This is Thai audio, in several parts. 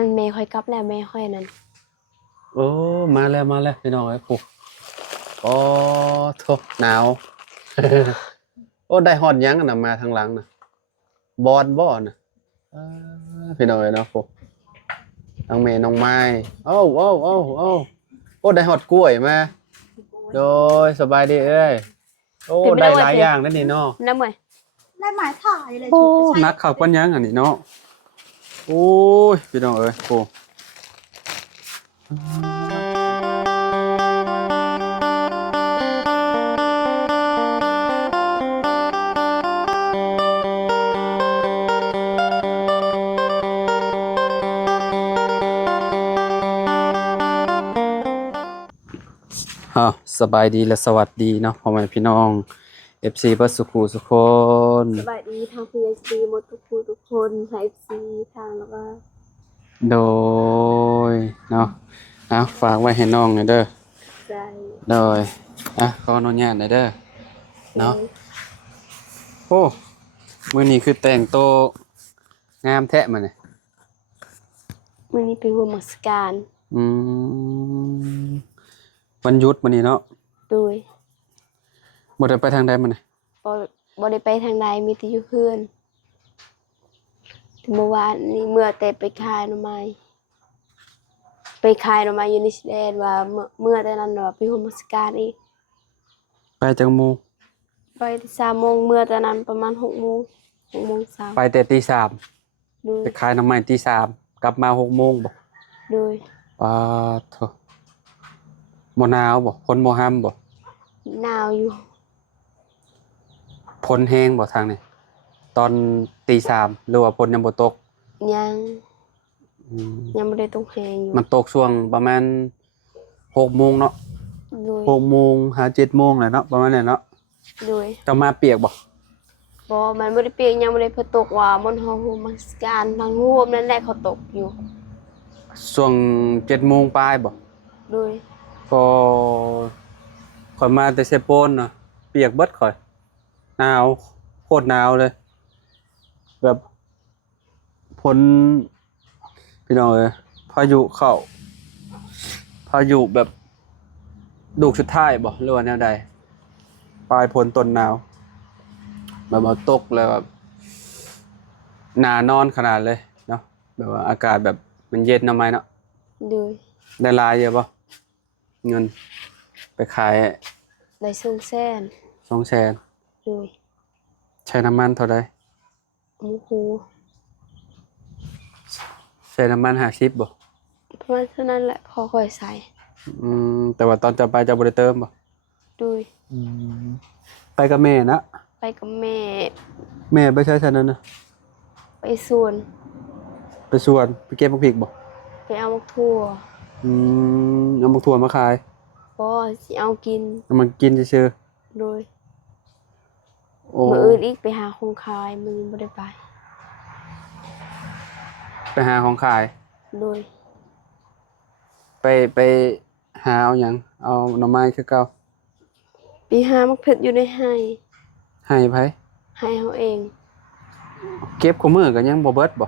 นั่นแม่ค่อยกลับแล้วแม่ค่อยนั่นโอ้มาแล้วพี่น้องไอ้ปุ๊โอ้โถหนาว โอ้ได้ฮอดยังน่ะมาทางหลังน่ะบอนบ่น่ะพี่น้องเอ้ยเนาะปุ๊ทางเมน้องไม้โอ้ได้ฮอดกล้วยมาโดยสบายดีเอ้ยโอ้ได้หลายอย่างนั่นนี่เนาะน้ำเหมยได้หมายถ่ายเลย โอ้ ชุดไปใช้ นักข่าวปัญญังอันนี้เนาะโอ้ยพี่น้องเอ้ยปุ๊สบายดีและสวัสดีเนาะพ่อแม่พี่น้อง FC เบิดสุขุสุคน สบายดีทาง PSC หมดทุกคนไทย FC ทางแล้วก็ โดยเนาะฝากไว้ให้น้องหน่อยเด้อ ใจ โดยขออนุญาตหน่อยเด้อเนาะโอ้มื้อนี้คือแต่งโตวงามแท้มาเนี่ย มื้อนี้เป็นหัวหมักการ อืมวันหยุดมื้อนี้เนาะ โดย บ่ได้ไปทางใดมื้อนี้ บ่ได้ไปทางใดมีแต่อยู่เฮือนแต่เมื่อวานนี้เมื่อแต่ไปขายหน่อไม้อยู่ในสแดนว่าเมื่อแต่นั้นว่าไปหัวหมักการอีก ไปจังโมง ไป3 โมงเมื่อแต่นั้นประมาณ6 โมงเช้า ไปแต่ตีสาม โดย ไปขายน้ำใหม่ตีสามกลับมา6 โมงบ่ โดย ปาโถบ่หนาวบ่ฝนบ่ห้ำบ่ หนาวอยู่ ฝนแห้งบ่ทางนี้ตอนตีสามหรือว่าฝนยังบ่ตก ยัง อืม ยังไม่ได้ต้องแหงอยู่ มันตกช่วงประมาณ6 โมงเนาะ โดย 6 โมงหา7 โมงแหละเนาะประมาณนั้นเนาะ โดย จะมาเปียกบ่ บ่มันบ่ได้เปียกยังบ่ได้พอตกว่าบนหอหูมัสการทางรูปนั่นแหละเขาตกอยู่ ช่วง7 โมงปลายบ่ โดย ก็ข่อยมาแต่เซโปนเนาะเปียกเบิดข่อยหนาวโคตรหนาวเลย แบบฝนพี่น้องเอ้ยพายุเข้าพายุแบบลูกสุดท้ายบ่หรือว่าแนวใดปลายฝนต้นหนาวแบบว่าตกแล้วแบบหนานอนขนาดเลยเนาะแบบว่าอากาศแบบมันเย็นทำไมเนาะ โดย ได้หลายเยอะบ่เงินไปขาย ได้ส่งแซน 200,000 โดย ใช้น้ำมันเท่าใด หมูหู ใช้น้ำมัน50บ่ ประมาณเท่านั้นแหละพอค่อยใส่ แต่ว่าตอนจะไปจะบ่ได้เติมบ่ โดย ไปกับแม่นะ ไปกับแม่ แม่ไปใช้ฉะนั้นนะ ไปสวน ไปสวนไปเก็บพริกบ่ ไปเอามักทั่ว เอามาถั่วมาขาย บ่สิเอากิน เอามากินซื่อ โดย ๆโอ้ มื้ออื่นอีกไปหาของขายมื้อนี้บ่ได้ไป ไปหาของขาย โดย ไปหาเอาหยังเอาหน่อไม้คือเก่า ไปหามักเผ็ดอยู่ในไห้ ให้ไผ ให้เฮาเอง เก็บคู่มือก็ยังบ่เบิดบ่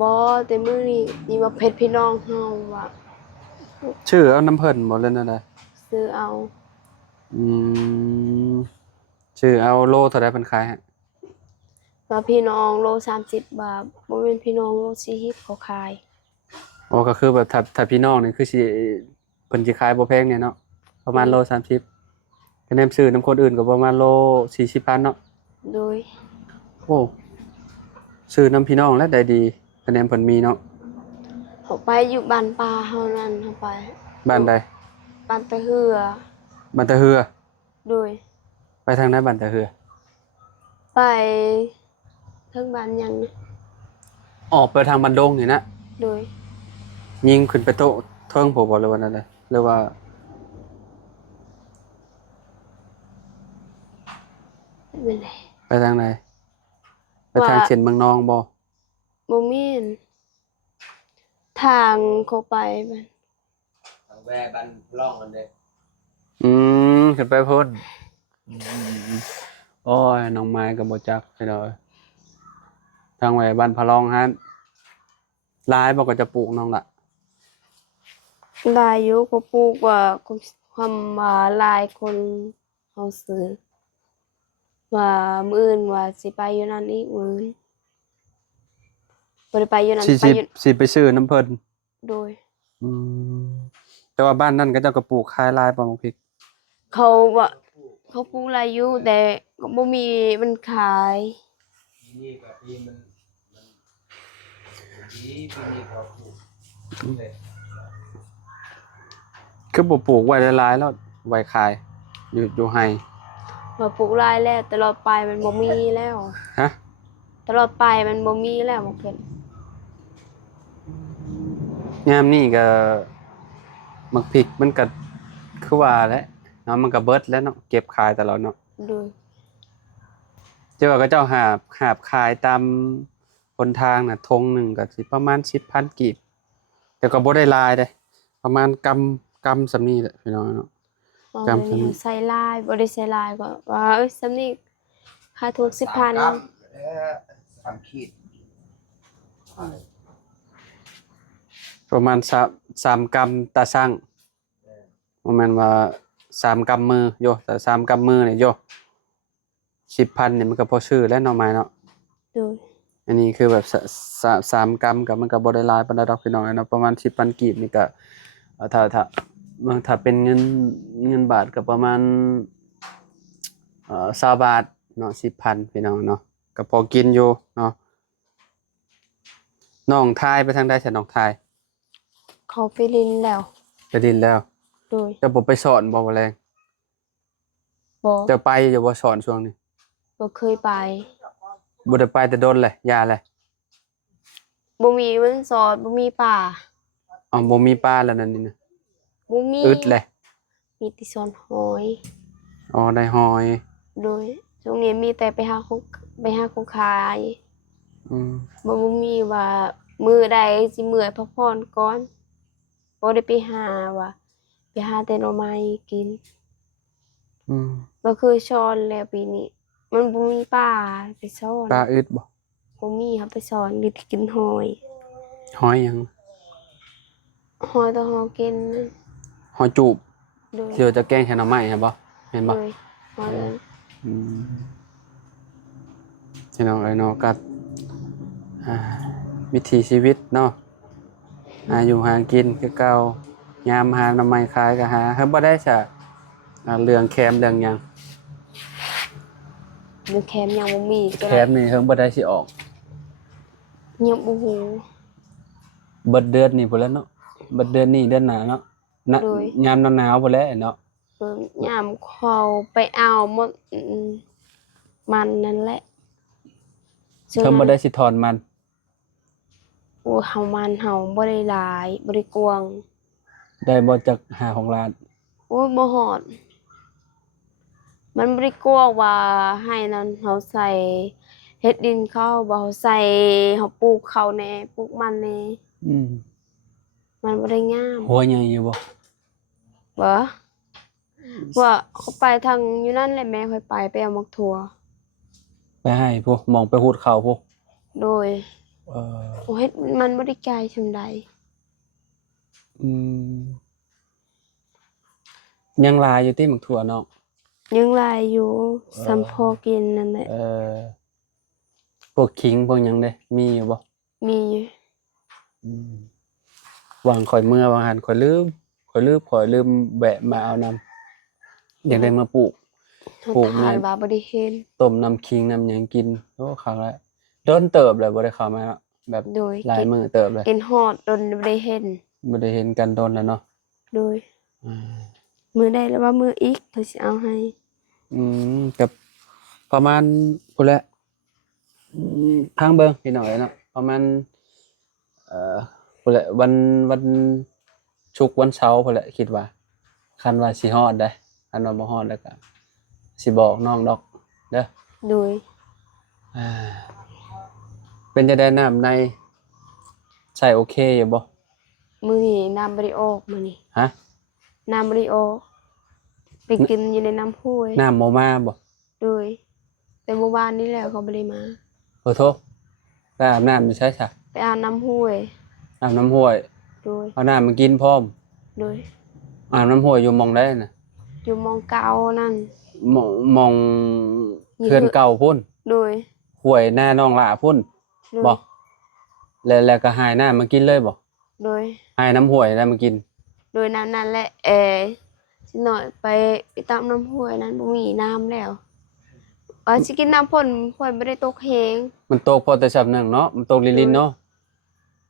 บ่แต่มื้อนี้นี่ว่าเผ็ดพี่น้องเฮาว่า ชื่อเอาน้ำเพิ่นบ่เล่นอะไร ซื้อเอา อืมชื่อเอาโลเท่าใดเพิ่นขายให้ ว่าพี่น้องโล30 บาทบ่แม่นพี่น้องโล40เขาขาย อ๋อก็คือแบบถ้าพี่น้องนี่คือสิเพิ่นสิขายบ่แพงเนี่ยเนาะประมาณโล30คะแนนซื้อน้ำคนอื่นก็ประมาณโล40,000เนาะ โดย โอ้ซื้อน้ำพี่น้องและได้ดีคะแนนเพิ่นมีเนาะ เขาไปอยู่บ้านป่าเฮานั่นเขาไป บ้านใด บ้านตะเหือ บ้านตะเฮือ โดย ไปทางไหนบ้านตะเฮือ ไปทางบ้านหยังนะ ออกไปทางบ้านดงนี่นะ โดย ยิงขึ้นไปโต๊ะเทิงผมบ่หรือว่านั่นน่ะหรือว่า นั่นแหละ ไปทางไหนไปทางเส้นเมืองนองบ่ บ่มีนทางเขาไปมัน ทางแว่บ้านร่องกันเด้ ขึ้นไปพุ่นโอ้ยน้องไม้ก็บ่จักไปดอกทางไว้บ้านพะลองฮั่น หลายบ่ก็จะปลูกน้องล่ะ ลายอยู่ก็ปลูกว่าความว่าหลายคนเฮาซื้อว่ามื้ออื่นว่าสิไปอยู่นั่นอีกมื้ออื่นบ่ได้ไปอยู่นั่น สิ ไป สิ อยู่ สิไปซื้อน้ำเพิ่น โดย อืมแต่ว่าบ้านนั่นก็เจ้าก็ปลูกขายหลายบ่มักพริก เขาว่าเขาปลูกหลายอยู่แต่ก็บ่มีมันขาย ปีนี้กับปีมันดีปีนี้ก็ปลูกเลย คือบ่ปลูกไว้หลายๆแล้วไว้ขายอยู่ให้ ว่าปลูกหลายแล้วตลอดไปมันบ่มีแล้ว ฮะ ตลอดไปมันบ่มีแล้วบ่เพิ่น ยามนี้ก็มักพริกมันก็คือว่าแหละเนาะมันก็เบิดแล้วเนาะเก็บขายตลอดเนาะ โดย เจ้าว่าก็เจ้าหาบขายตามหนทางน่ะธงหนึงก็สิประมาณ 10,000 กีบแต่ก็บ่ได้หลายเด้ประมาณกำสำนี้แหละพี่น้องเนาะ ว่า จำ มันใส่ลายบ่ได้ใส่ลายก็ว่าเอ้ยซำนี้ค่าถูก 10,000 แล้ว3 ขีด ประมาณ3กำตาช่างบ่แม่นว่า3กำมือโยแต่3กำมือนี่โย 10,000นี่มันก็พอซื้อแล้วเนาะไม้เนาะ โดย อันนี้คือแบบ3กำก็มันก็บ่ได้หลายปานใดดอกพี่น้องเนาะประมาณ 10,000 กีบนี่ก็ถ้าเป็นเงินบาทก็ประมาณ20 บาทเนาะ 10,000 พี่น้องเนาะก็พอกินอยู่เนาะน้องทายไปทางใดซะน้องทาย เขาไปลินแล้ว จะดินแล้ว โดย จะบ่ไปสอนบ่ว่าแรง บ่ จะไปอยู่บ่สอนช่วงนี้ บ่เคยไป บ่ได้ไปแต่โดนแหละยาแหละ บ่มีมันสอนบ่มีป่า อ๋อบ่มีปลาแล้วนั่นนี่นะ บ่มี อึดแหละ มีแติสอนหอย อ๋อได้หอย โดยช่วงนี้มีแต่ไปหาของขาย อืม บ่มีว่ามื้อใดสิเมื่อยพักผ่อนก่อนบ่ได้ไปหาว่าไปหาแต่หน่อไม้กิน อืม บ่เคยสอนแล้วปีนี้ มันบ่มีป่าไปสอน ปลาอึดบ่ บ่มีครับไปสอนมีแต่กินหอย หอยหยัง หอยต้องหอกินนะ หอยจูบ โดย ที่ว่าจะแกงแค่หน่อไม้ใช่บ่แม่นบ่ โดยหอยนั้น อืมพี่น้องเอ้ยเนาะก็อ่าวิถีชีวิตเนาะหาอยู่หากินคือเก่ายามหาหน่อไม้ขายก็หาเฮ็ดบ่ได้ซะเรื่องแคมเรื่องหยัง เรื่องแคมยังบ่มีก็ แคมนี่เฮิงบ่ได้สิออก ยังบ่ฮู้ เบิดเดือนนี่พุ่นแหล้วเนาะเบิดเดือนนี้เดือนหน้าเนาะนะ โดย ยามหนาวๆพุ่นแหละเนาะ ยามเขาไปเอาหมดมันนั่นแหละ เพิ่นบ่ได้สิถอนมัน โอ้เฮามันเฮาบ่ได้หลายบ่ได้กวาง ได้บ่จัก5ของล้าน โอ้ยบ่ฮอด มันบ่ได้กวางว่าให้นั้นเฮาใส่เฮ็ดดินเข้าบ่เฮาใส่เฮาปลูกข้าวแหน่ปลูกมันแหน่ อืม มันบ่ได้งาม หัวใหญ่อยู่บ่ บ่ว่าเขาไปทางอยู่นั่นแหละแม่ค่อยไปเอามักถั่ว ไปให้พวกมองไปหูดเขาพวก โดย เออ โอ้เฮ็ดมันบ่ได้ไกลซำใด อืมยังลายอยู่ที่หมักถั่วเนาะ ยังหลายอยู่สำพอกินนั่นแหละ เออพวกขิงพวกหยังเด้มีอยู่บ่ มีอยู่ อืมวางข่อยเมื่อวางหันข่อยลืมแบะมาเอานำอยากได้มาปลูก ปลูก ทาน ใน ว่าบ่ได้เห็น ต้มน้ำขิงน้ำหยังกินโอ้ครั้งละโดนเติบเลยบ่ได้เข้ามาเนาะแบบ โดย หลายมื้อเติบเลย กินฮอดดนบ่ได้เห็น บ่ได้เห็นกันโดนแล้วเนาะ โดย อ่า มื้อใดแล้วว่ามื้ออีกเขาสิเอาให้ กับประมาณพุ่นแหละทางเบิ่งพี่น้องเอ้ยเนาะประมาณพุ่นแหละวันศุกร์วันเสาร์พุ่นแหละคิดว่าคันว่าสิฮอดได้คันว่าบ่ฮอดแล้วก็สิบอกน้องดอกเด้อ โดย อ่าเป็นจังได๋น้ำในใช้โอเคอยู่บ่ มื้อนี้น้ำบ่ได้ออกมื้อนี้ ฮะ น้ำบ่ได้ออกไปกินอยู่ในน้ำห้วย น้ำบ่มาบ่ โดย แต่เมื่อวานนี้แหละเขาบ่ได้มา ขอโทษไปอาบน้ำอยู่ใช่ซะ ไปอาบน้ำห้วย อาบน้ำห้วย โดย เอาน้ำมากินพร้อม โดย อาบน้ำห้วยอยู่หมองได้น่ะ อยู่มองเก่านั่น หมองเพื่อนเก่าพุ่น โดย ห้วยหน้าน้องหล่าพุ่น โดย บ่แล้วก็หายน้ำมากินเลยบ่ โดย หายน้ำห้วยแล้วมากิน โดยนั้นแหละสิหน่อยไปตามน้ำห้วยนั้นบ่มีน้ำแล้วสิกินน้ำพ่นพ่นบ่ได้ตกแฮง มันตกพอแต่ฉับหนึ่งเนาะมันตกลินๆเนาะ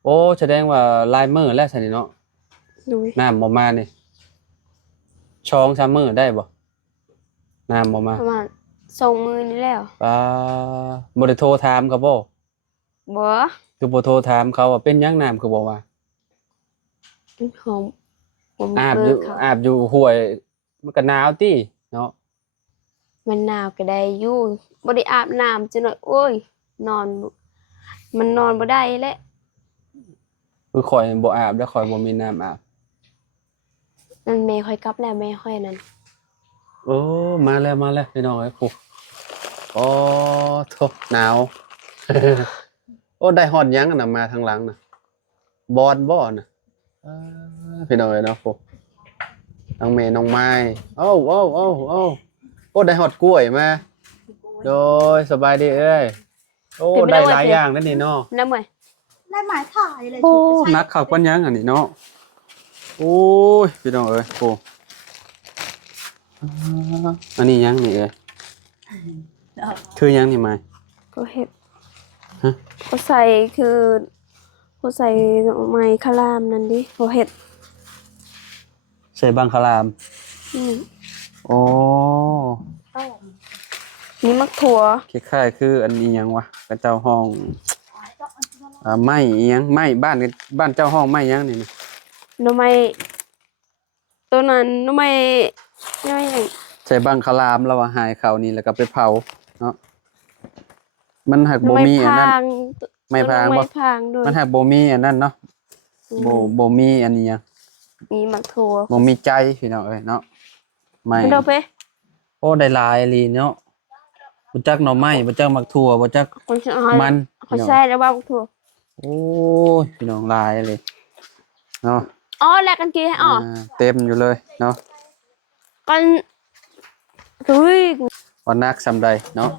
โอ้แสดงว่าลายมือแล้วซั่นนี่เนาะ โดย น้ำบ่มานี่ช่อง3มื้อได้บ่น้ำบ่มา ประมาณ2มื้อนี้แล้ว บ่ได้โทรถามเขาบ่ บ่ คือบ่โทรถามเขาว่าเป็นหยังน้ำคือบ่ว่า หอมผม อาบ เบิ อยู่ กเขา อาบอยู่ห้วยมันก็หนาวติเนาะ มันหนาวก็ได้อยู่บ่ได้อาบน้ำจังหน่อยโอ้ยนอนบ่มันนอนบ่ได้แหละ คือข่อยบ่อาบแล้วข่อยบ่มีน้ำอาบ นั่นแม่ค่อยกลับแล้วแม่ค่อยนั่น โอ้มาแล้วพี่น้องเอ้ยครูโอ้โธ่หนาว โอ้ได้ฮอดหยังอะน่ะมาทางหลังน่ะบอดบ่น่ะพี่น้องเอ้ยเนาะครูน้องเมย์น้องไม้โอ้โอ้ได้ฮอดกล้วยมาโดยสบายดีเอ้ยโอ้ได้หลายอย่างนั่นนี่เนาะ น้ำเอ้ย ได้หมายถ่ายเลย โอ้ ชุดไปใช้ นักข่าวปัญญังอันนี้เนาะโอ้ยพี่น้องเอ้ยโอ้อันนี้ยังนี่เอ้ยคือยังนี่ไหม ก็เฮ็ด ฮะ ก็ใส่คือก็ใส่ไม้คลามนั่นดิก็เฮ็ด ใส่บังคลาม อืม โอ้ มีมักถั่ว คล้ายๆคืออันนี้ยังวะกระเจ้าห้องไม้อีหยังไม้บ้านเจ้าห้องไม้ยังนี่ หน่อไม้ตัวนั้นหน่อไม้หน่อไม้หยัง ใส่บังคลามแล้วว่าหายเขานี่แล้วก็ไปเผาเนาะมันหัก หน่อ บ่ ไม้ มีอัน พา นั้น ง ไม้พาง ตัวหน่อ บ่ ไม้พางด้วย มันหักบ่มีอันนั้นเนาะบ่มีอันนี้หยัง มีมักถั่ว บ่มีใจพี่น้องเอ้ยเนาะไม่ เด้อเพ่ โอ้ได้หลายอีหลีเนาะบ่จักหน่อไม้บ่จักมักถั่วบ่จัก คนจะเอา มัน เขาใส่แล้วว่ามักถั่ว โอ้ยพี่น้องหลายเลยเนาะ อ๋อแลกกันกินให้อ๋อ เต็มอยู่เลยเนาะ กันอุ้ย วันนักซำใดเนาะ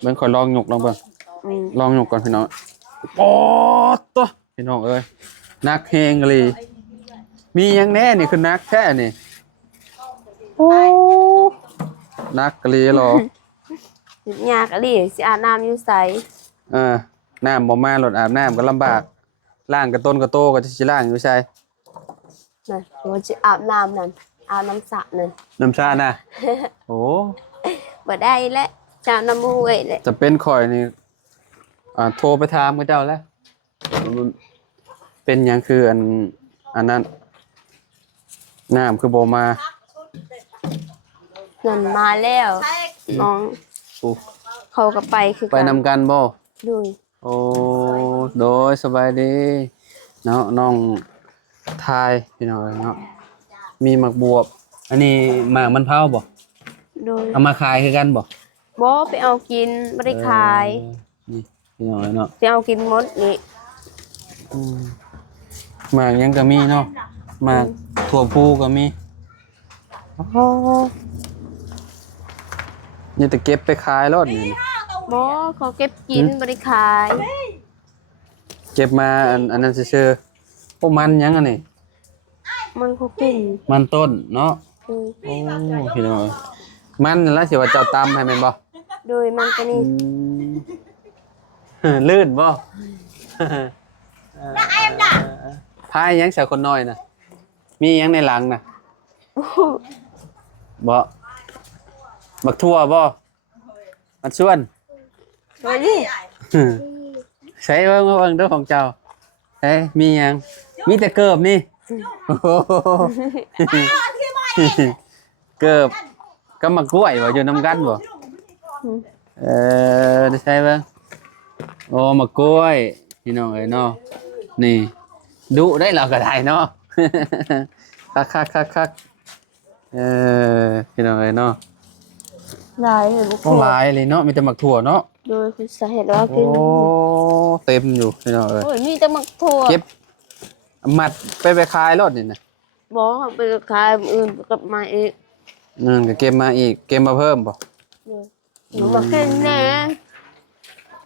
เบิ่งขอยลองยกลองเบิ่ง อืม ลองยกก่อนพี่น้องโอ้ตัวพี่น้องเอ้ยนักเฮงอีหลีมีหยังแน่นี่คือนักแท้นี่โอ้นักอีหลีเหรอ ยากอะดิสิอาบน้ำอยู่ไส น้ำบ่มาโลดอาบน้ำก็ลำบากล้างกระต้นกระโตก็สิล้างอยู่ใช่ นั่นว่าสิอาบน้ำนั่นอาบน้ำสระนั่น น้ำชาน่ะ โอ้ บ่ได้แล้วจะเอาน้ำมูกไว้แหละ จะเป็นข่อยนี่โทรไปถามกับเจ้าแล้วเป็นหยังคืออันนั้นน้ำคือบ่มา นั่นมาแล้ว ใช้ น้อง โอ้ เขาก็ไปคือ ไปนำกันบ่ ดู โอ้โดยสบายดีเนาะน้องทายพี่น้องเนาะมีหมักบวบ อันนี้หมากมันเผาบ่ ดู เอามาขายคือกันบ่ บ่ไปเอากินบ่ได้ขาย นี่พี่น้องเนาะ ไปเอากินหมดนี่ อืมหมากหยังก็มีเนาะหมากถั่วพูก็มีนี่แต่เก็บไปขายรอดนี่ บ่เขาเก็บกินบ่ได้ขาย เก็บมาอันนั้นซื่อๆพวกมันหยังอันนี้ มันเขากิน มันต้นเนาะ อืม โอ้พี่น้องมันนั่นล่ะสิว่าเจ้าตำให้แม่นบ่ โดยมันก็นี่ ลื่นบ่พายยังใส่คนน้อยนะมียังในหลังนะบ่บักทั่วบ่มันชวน โดยนี่ ใช้เบิ่งเด้อของเจ้าเอ้ยมียังมีแต่เกิบนี่โอ้โหเกิบก็มากล้วยบ่อยู่นำกันบ่ได้ใช้เบิ่งโอ้มากล้วยพี่น้องเอ้ยเนาะนี่ดุได้เราก็ได้เนาะ คักพี่น้องเอ้ยเนาะ หลายเลยบ่ ต้องหลายเลยเนาะมีแต่หมักถั่วเนาะ โดยคือสาเหตุว่ากิ โอ้ น เต็มอยู่พี่น้องเอ้ย โอ้ยมีแต่มักถั่ว เก็บ มัดไปขายรถนี่นะ บ่เขาไปขายมื้ออื่นกลับมาอีก ก็เก็บมาอีกเก็บมาเพิ่มบ่ เลยหนูบอกแค่นี้แน่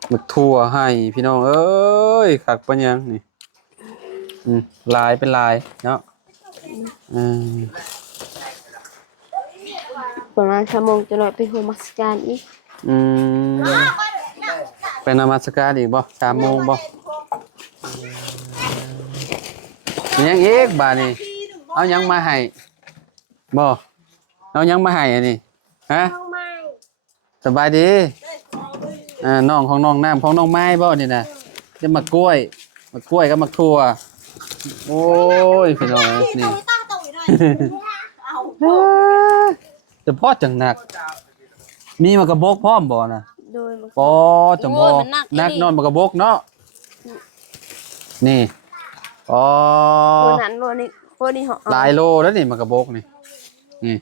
หมึกทั่วให้พี่น้องเอ้ยคักปานยังนี่ลายเป็นลายเนาะอืม ประมาณชั่วโมงจะหน่อยไปโฮมัสการอีก อืมไปนมัสการอีกบ่3 โมงบ่มีหยังอีกบาดนี้เอาหยังมาให้บ่เอาหยังมาให้อันนี้ฮะสบายดีน้องของน้องน้ำของน้องไม้บ่นี่น่ะจะมากล้วยกับมะทั่วโอ้ยพี่น้องนี่ ตาโตหน่อยเอา จะพอจังหนัก มีมากระบอกพร้อมบ่น่ะ โดยมัน ปอจังพอ โอ้ยมันหนักอีหลี นักนอนมากระบอกเนาะนี่อ๋อ ตัวนั้นตัวนี้เหาะ หลายโลแล้วนี่มากระบอกนี่นี่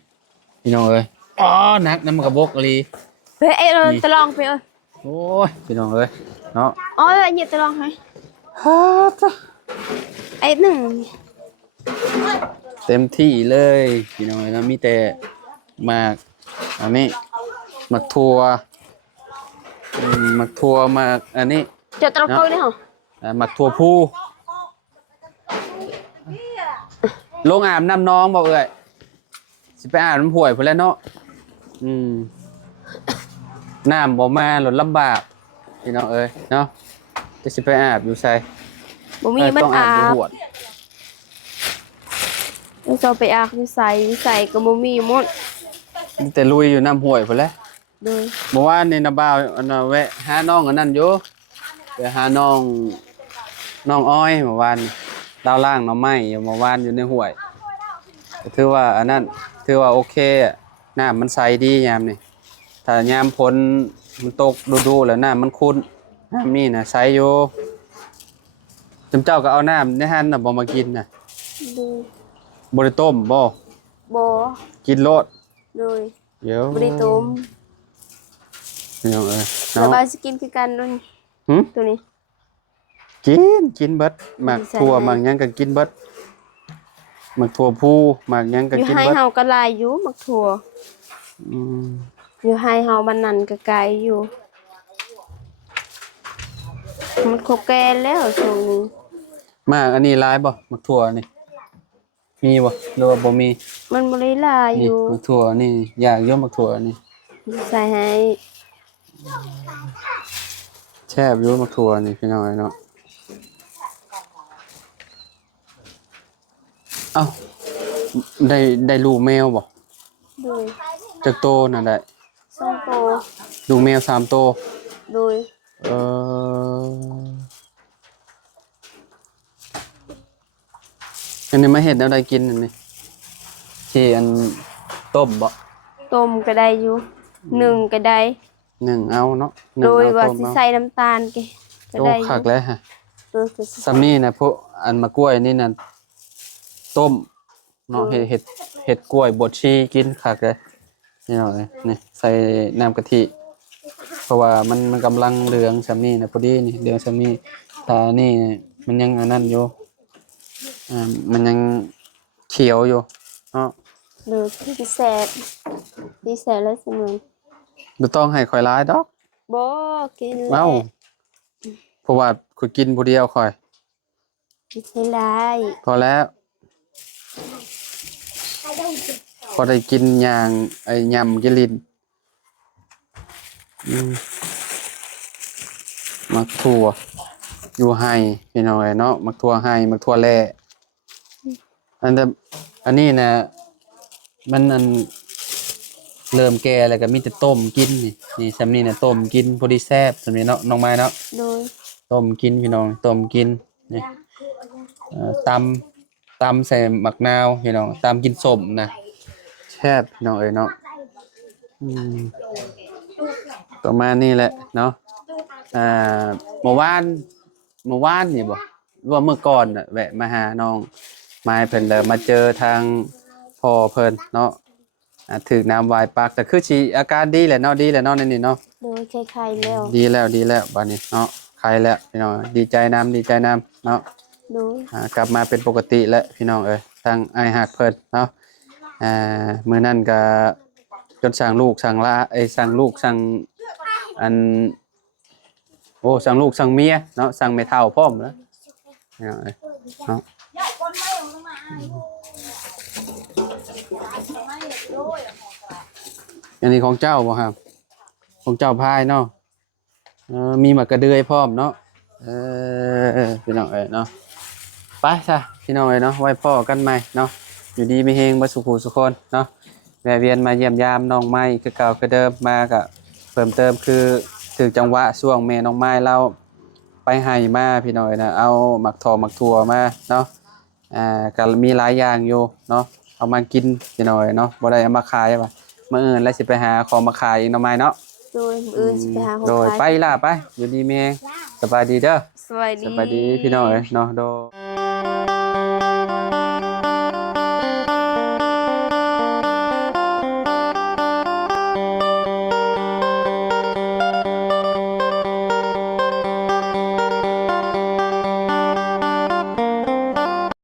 พี่น้องเอ้ยอ๋อนักน้ำมากระบอกอีหลี เฮ้ยเอ้ยเราจะลองไปเอ้ย โอ้ยพี่น้องเอ้ยเนาะ อ๋อหยิบจะลองให้ ฮ่าจ้ะ ไอ้หนึ่ง เต็มที่เลยพี่น้องเอ้ยนะมีแต่หมากอันนี้หมากทั่วหมากทั่วหมากอันนี้ จะตะลองได้เหรอ หมักถั่วพูลงอาบน้ำน้องบอกเอ้ยสิไปอาบน้ำห่วยพุ่นแหล้วเนาะน้ำบ่มาหลดลำบากพี่น้องเอ้ยเนาะจะสิไปอาบอยู่ไส บ่มีมัน ต้องอา อา บอยู่ บ หวด เราไปอาบอยู่ใส่ก็บ่มีหมด มีแต่ลุยอยู่น้ำห่วยพุ่นแหล้ว โดย เมื่อวานนี่นะบ่าวอันน่ะแวะหาน้องอันนั้นอยู่ไปหาน้องอ้อยเมื่อวานดาวล่างหน้องไม้อยู่เมื่อวานอยู่ในห้วยก็ถือว่าอันนั้นถือว่าโอเคอะน้ำมันใสดียามนี่ถ้ายามฝนมันตกดูๆแล้วน้ำมันขุ่นน้ำนี่น่ะใสอยู่จำเจ้าก็เอาน้ำในหันน่ะบ่มากินน่ะ โดย บ่ได้ต้มบ่ บ่ กินโลด โดย เดี๋ยว บ่ได้ต้ม พี่น้องเอ้ย สบายสิกินคือกันนู่น หึ ตัวนี้ กินเบิดหมักถั่วหมักหยังก็กินเบิดหมักถั่วพูหมักหยังก็ อยู่ กิน ให้ เบิด เฮาก็หลายอยู่มักถั่ว อืม อยู่ให้เฮาบันนั้นก็ไกลอยู่มันครบแก่แล้วช่วงนี้ หมากอันนี้หลายบ่หมักถั่วนี่มีบ่หรือว่าบ่มี มันบ่ได้หลายอ นี่ ยู่ หมักถั่วนี่อยากยกหมักถั่วนี่ ใส่ให้ แช่บอยู่หมักถั่วนี่พี่น้องเนาะเอ้าได้ลูกแมวบ่ โดย จักโตน่ะได้ สองโต ลูกแมว3 โต โดย เออันนี้มาเฮ็ดแนวใดกินอันนี้ที่อันต้มบ่ ต้มก็ได้อยู่หนึ่งก็ได้ หนึ่งเอาเนาะหนึ่ โด ง ย เอา ว่า ต้ม สิ เอา ใส่น้ำตาลก็ โอ้ ได้อยู่ คักแล้วฮะ โดยก็สิ ซัมนี่นะพวกอันมะกล้วยนี่น่ะต้มเนาะเห็ดกล้วยบดชีกินคักเลยนี่เนาะนี่ใส่น้ำกะทิเพราะว่ามันกำลังเหลืองซัมนี่นะพอดีนี่เหลืองซัมนี่ตานี่มันยังอันนั้นอยู่มันยังเขียวอยู่เนาะ โดยพิเศษแล้วเสมอ บ่ต้องให้ข่อยหลายดอก บ่กินแล้ เอ้าว เพราะว่าข่อยกินผู้เดียวข่อย กินให้หลาย พอแล้ว พอได้กินอย่างไอ้ยำกิลินมักถั่วอยู่ไห้พี่น้องเนาะมักถั่วไห้มักถั่วแล่อันนี้นะมันเริ่มแก่แล้วก็มีแต่ต้มกินนี่ซำนี้นะต้มกินพอดีแซ่บซำนี้เนาะน้องไม้เนาะ โดย ต้มกินพี่น้องต้มกินนี่ตำใส่หมักนาวพี่น้องตำกินส้มนะแซ่บพี่น้องเนาะประมาณนี้แหละเนาะเมื่อวานนี่บ่หรือว่าเมื่อก่อนน่ะแวะมาหาน้องไม้เพิ่นแล้วมาเจอทางพ่อเพิ่นเนาะถึกน้ำวายปากแต่คือสิอาการดีแหละเนาะในนี่เนาะ โดยคล้ายๆแล้ว ดีแล้วบัดนี้เนาะใครแล้วพี่น้องดีใจน้ำเนาะ โดย กลับมาเป็นปกติแล้วพี่น้องเอ้ยทางอ้ายฮักเพิ่นเนาะมื้อนั้นก็จนสั่งลูกสั่งละสั่งลูกสั่งอันโอ้สั่งลูกสั่งเมียเนาะสั่งแม่เฒ่าพร้อมแล้วพี่น้องเอ้ยเนาะ ใหญ่คนไม่ลงมาไม่โดย อันนี้ของเจ้าบ่ครับของเจ้าพายเนาะมีหมากกระเดือยพร้อมเนาะพี่น้องเอ้ยเนาะไปซะพี่น้องเอ้ยเนาะไว้พ่อกันใหม่เนาะอยู่ดีมีเฮงบ่สุขสุขคนเนาะแวะเวียนมาเยี่ยมยามน้องไม้คือเก่าคือเดิมมาก็เพิ่มเติมคือถึงจังหวะช่วงแม่น้องไม้เราไปให้มาพี่น้องเอ้ยนะเอาหมักทองหมักถั่วมาเนาะก็มีหลายอย่างอยู่เนาะเอามากินพี่น้องเอ้ยเนาะบ่ได้เอามาขายว่ามื้ออื่นแล้วสิไปหาของมาขายอีกน้องไม้เนาะ โดยมื้ออื่นสิไปหาของ โดย ขาย ไปล่ะไปอยู่ดีแม่สบายดีเด้อ สวัส สบายดีพี่น้องเอ้ยเนาะโดย